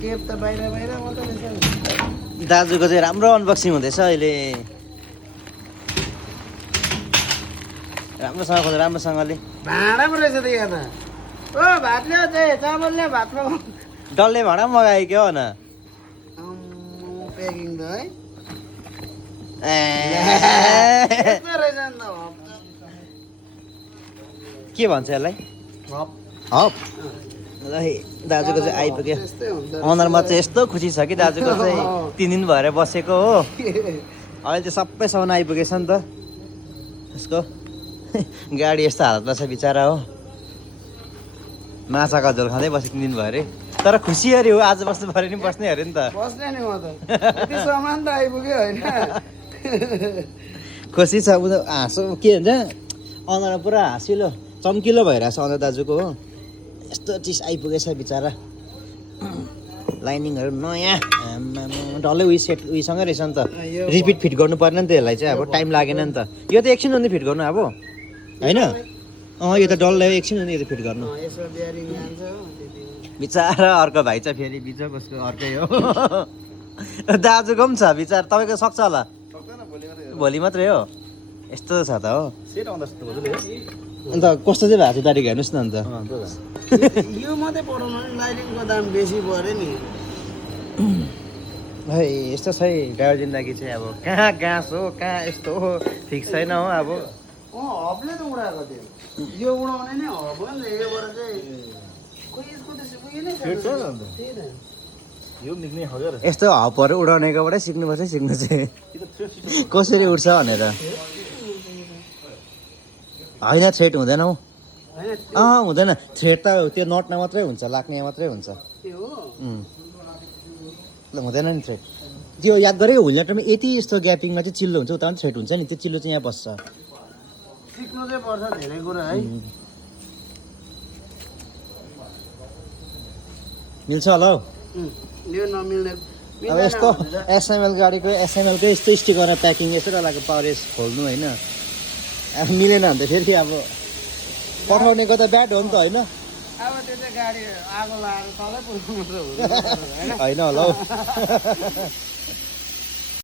Tape त बाहिर बाहिर मात्रै रहेछ नि। दाजुको चाहिँ राम्रो अनबक्सिङ हुँदैछ अहिले। राम्रोसँग खोज्नु राम्रोसँगले। भाँडा पो रहेछ त यहाँ त। ओ भात ल्याऊ चाहिँ चामल ल्याऊ भात पकाऊ। डल्ले भाँडा पनि मगायो क्या हो न। प्याकिङ त है ए यस्तो रहेछ नि त हप। के भन्छ यसलाई? हप हप। ल है दाजुको चाहिँ आइपुग्यो। त्यस्तै हुन्छ अनुहारमा चाहिँ यस्तो खुसी छ कि दाजुको चाहिँ 3 दिन भएर बसेको हो। अहिले चाहिँ सबै सामान आइपुगेछ नि त यसको। गाडी यस्तो हालतमा छ बिचरा हो। माछाको झोल खाँदै बसेको 3 दिन भयो अरे। तर खुसी अरे हो, आज बस्नु पऱ्यो नि बस्नै अरे नि त। बस्ने नि म त यति सामान त आइपुग्यो होइन। खुसी छ उनीहरू हाँसो के भन्छ अनुहारमा पुरा हाँसिलो चम्किलो भइरहेछ अनुहार दाजुको हो। यस्तो चिज आइपुगेछ बिचरा। लाइनिङहरू नयाँ आम्मामा डल्लै उयो सेट उयोसँगै रहेछ नि त। रिपिट फिट गर्नु पर्ने नि त यसलाई चाहिँ अब टाइम लागेन नि त। यो त एकछिन हो नि फिट गर्नु अब होइन। यो त डल्लै एकछिन हो नि यो त फिट गर्नु। यसो बिहारी जान्छ हो त्यति हो। बिचरा अर्को भाइ छ फेरि बिचक उसको अर्कै हो। दाजुको पनि छ बिचरा। तपाईँको सक्छ होला भोलि मात्रै हो। यस्तो छ त हो। अन्त कस्तो चाहिँ भएको थियो तारिक हेर्नुहोस् न अन्त। यो मात्रै पठाउनु नि लाइनिङको दाम बेसी पऱ्यो नि। है यस्तो छ है ड्राइभर जिन्दगी चाहिँ अब कहाँ गाँस हो कहाँ यस्तो हो फिक्स छैन हो अब। हबले त उडाएको थियो। यो उडाउने नै हब हो नि त। योबाट चाहिँ खोइ यसको त उयो नै छैन। त्यही त। यस्तो हपहरू उडाउनेकोबाटै सिक्नुपर्छ सिक्नु चाहिँ कसरी उड्छ भनेर। होइन थ्रेड हुँदैन हौ। होइन हुँदैन थ्रेड त त्यो नटमा मात्रै हुन्छ लाग्ने मात्रै हुन्छ। त्यो हो। ल हुँदैन नि थ्रेड। त्यो याद गरेको हुइलेटरमा यति यस्तो ग्यापिङमा चाहिँ चिल्लो हुन्छ उता पनि थ्रेड हुन्छ नि। त्यो चिल्लो चाहिँ यहाँ बस्छ। सिक्नु चाहिँ पर्छ धेरै कुरा है। मिल्छ होला हौ। यो नमिल्ने अब यस्तो एसएमएल गाडीको एसएमएलकै यस्तो स्टिकर प्याकिङ यस्तो डरलाग्दो पावरेज खोल्नु होइन। अब मिलेन भने त फेरि अब पठाउनेको त ब्याड हो नि त होइन। अब त्यो चाहिँ गाडी आगो लगाएर तलै पुग्नु मात्रै हुँदैन होइन। होइन होला हौ।